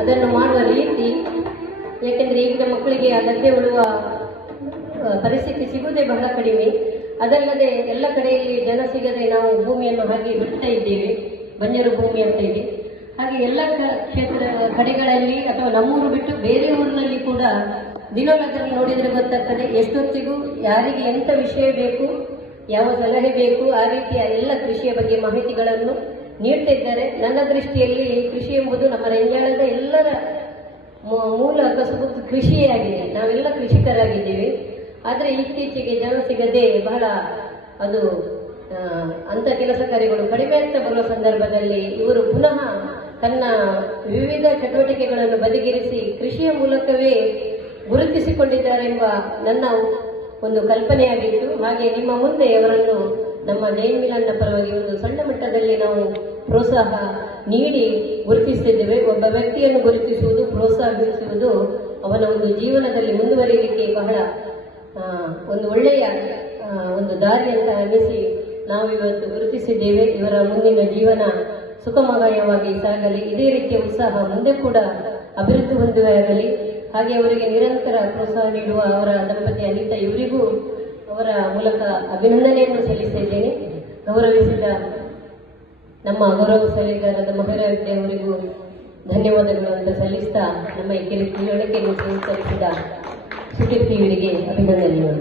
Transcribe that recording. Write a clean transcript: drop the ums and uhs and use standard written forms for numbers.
ಅದನ್ನು ಮಾಡುವ ರೀತಿ, ಏಕೆಂದರೆ ಈಗಿನ ಮಕ್ಕಳಿಗೆ ಆ ಗದ್ದೆ ಉಳುವ ಪರಿಸ್ಥಿತಿ ಸಿಗುವುದೇ ಬಹಳ ಕಡಿಮೆ. ಅದಲ್ಲದೆ ಎಲ್ಲ ಕಡೆಯಲ್ಲಿ ಜನ ಸಿಗದೆ ನಾವು ಭೂಮಿಯನ್ನು ಹಾಗೆ ಬಿಡ್ತಾ ಇದ್ದೇವೆ, ಬಂಜರು ಭೂಮಿ ಅಂತ ಇದೆ. ಹಾಗೆ ಎಲ್ಲ ಕ್ಷೇತ್ರ ಕಡೆಗಳಲ್ಲಿ ಅಥವಾ ನಮ್ಮೂರು ಬಿಟ್ಟು ಬೇರೆ ಊರಿನಲ್ಲಿ ಕೂಡ ದಿನಗಳನ್ನು ನೋಡಿದರೆ ಗೊತ್ತಾಗ್ತದೆ ಎಷ್ಟೊತ್ತಿಗೂ ಯಾರಿಗೆ ಎಂಥ ವಿಷಯ ಬೇಕು, ಯಾವ ಸಲಹೆ ಬೇಕು, ಆ ರೀತಿಯ ಎಲ್ಲ ಕೃಷಿಯ ಬಗ್ಗೆ ಮಾಹಿತಿಗಳನ್ನು ನೀಡ್ತಾ ಇದ್ದಾರೆ. ನನ್ನ ದೃಷ್ಟಿಯಲ್ಲಿ ಕೃಷಿ ಎಂಬುದು ನಮ್ಮ ರಂಜಾಳದ ಎಲ್ಲರ ಮೂಲ ಕಸುಬು ಕೃಷಿಯೇ ಆಗಿದೆ. ನಾವೆಲ್ಲ ಕೃಷಿಕರಾಗಿದ್ದೇವೆ. ಆದರೆ ಇತ್ತೀಚೆಗೆ ಜನ ಸಿಗದೆ ಬಹಳ ಅದು ಅಂಥ ಕೆಲಸ ಕಾರ್ಯಗಳು ಕಡಿಮೆ ಆಗ್ತಾ ಬರುವ ಸಂದರ್ಭದಲ್ಲಿ ಇವರು ಪುನಃ ತನ್ನ ವಿವಿಧ ಚಟುವಟಿಕೆಗಳನ್ನು ಬದಿಗಿರಿಸಿ ಕೃಷಿಯ ಮೂಲಕವೇ ಗುರುತಿಸಿಕೊಂಡಿದ್ದಾರೆಂಬ ನನ್ನ ಒಂದು ಕಲ್ಪನೆಯಾಗಿತ್ತು. ಹಾಗೆ ನಿಮ್ಮ ಮುಂದೆ ಅವರನ್ನು ನಮ್ಮ ಜೈನ್ ಮಿಲನ್ನ ಪರವಾಗಿ ಒಂದು ಸಣ್ಣ ಮಟ್ಟದಲ್ಲಿ ನಾವು ಪ್ರೋತ್ಸಾಹ ನೀಡಿ ಗುರುತಿಸುತ್ತಿದ್ದೇವೆ. ಒಬ್ಬ ವ್ಯಕ್ತಿಯನ್ನು ಗುರುತಿಸುವುದು, ಪ್ರೋತ್ಸಾಹಿಸುವುದು ಅವನ ಒಂದು ಜೀವನದಲ್ಲಿ ಮುಂದುವರಿಯಲಿಕ್ಕೆ ಬಹಳ ಒಂದು ಒಳ್ಳೆಯ ಒಂದು ದಾರಿ ಅಂತ ಅನ್ನಿಸಿ ನಾವಿವತ್ತು ಗುರುತಿಸಿದ್ದೇವೆ. ಇವರ ಮುಂದಿನ ಜೀವನ ಸುಖಮಯವಾಗಿ ಸಾಗಲಿ, ಇದೇ ರೀತಿಯ ಉತ್ಸಾಹ ಮುಂದೆ ಕೂಡ ಅಭಿವೃದ್ಧಿ ಹೊಂದುವಾಗಲಿ. ಹಾಗೆ ಅವರಿಗೆ ನಿರಂತರ ಪ್ರೋತ್ಸಾಹ ನೀಡುವ ಅವರ ದಂಪತಿ ಅನಿತಾ ಇವರಿಗೂ ಅವರ ಮೂಲಕ ಅಭಿನಂದನೆಯನ್ನು ಸಲ್ಲಿಸಿದ್ದೇನೆ. ಗೌರವಿಸಿದ ನಮ್ಮ ಗೌರವ ಸಲಹೆಗಾರರಾದ ಮಹಿಳಾ ಅವರಿಗೂ ಧನ್ಯವಾದಗಳು ಅಂತ ಸಲ್ಲಿಸ್ತಾ ನಮ್ಮ ಈ ತಿಳುವಳಿಕೆಯನ್ನು ಸ್ವೀಕರಿಸಿದ ಸುಕೀರ್ತಿ ಇವರಿಗೆ ಅಭಿನಂದನೆಗಳು.